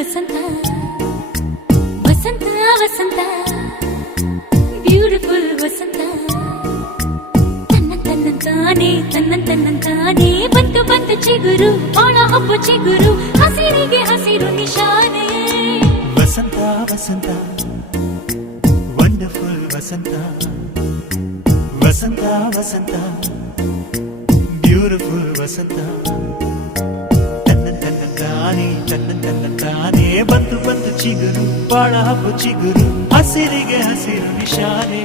ವಸಂತ ವಸಂತ ವಸಂತ beautiful ವಸಂತ ತನ್ನಂತಾನೆ ಬಂತು ಬಂತು ಚಿಗುರು ಬಾಳ ಹಬ್ಬ ಚಿಗುರು ಹಸಿರಿಗೆ ಹಸಿರು ನಿಶಾನೆ ವಸಂತ ವಸಂತ ವಂಡರ್ಫುಲ್ ವಸಂತ ವಸಂತ ವಸಂತ ಬ್ಯೂಟಿಫುಲ್ ವಸಂತ ತನ್ನಂತಾನೆ ಬಂತು ಬಂತು ಚಿಗುರು ಬಾಳ ಹಬ್ಬ ಚಿಗುರು ಹಸಿರಿಗೆ ಹಸಿರು ನಿಶಾನೆ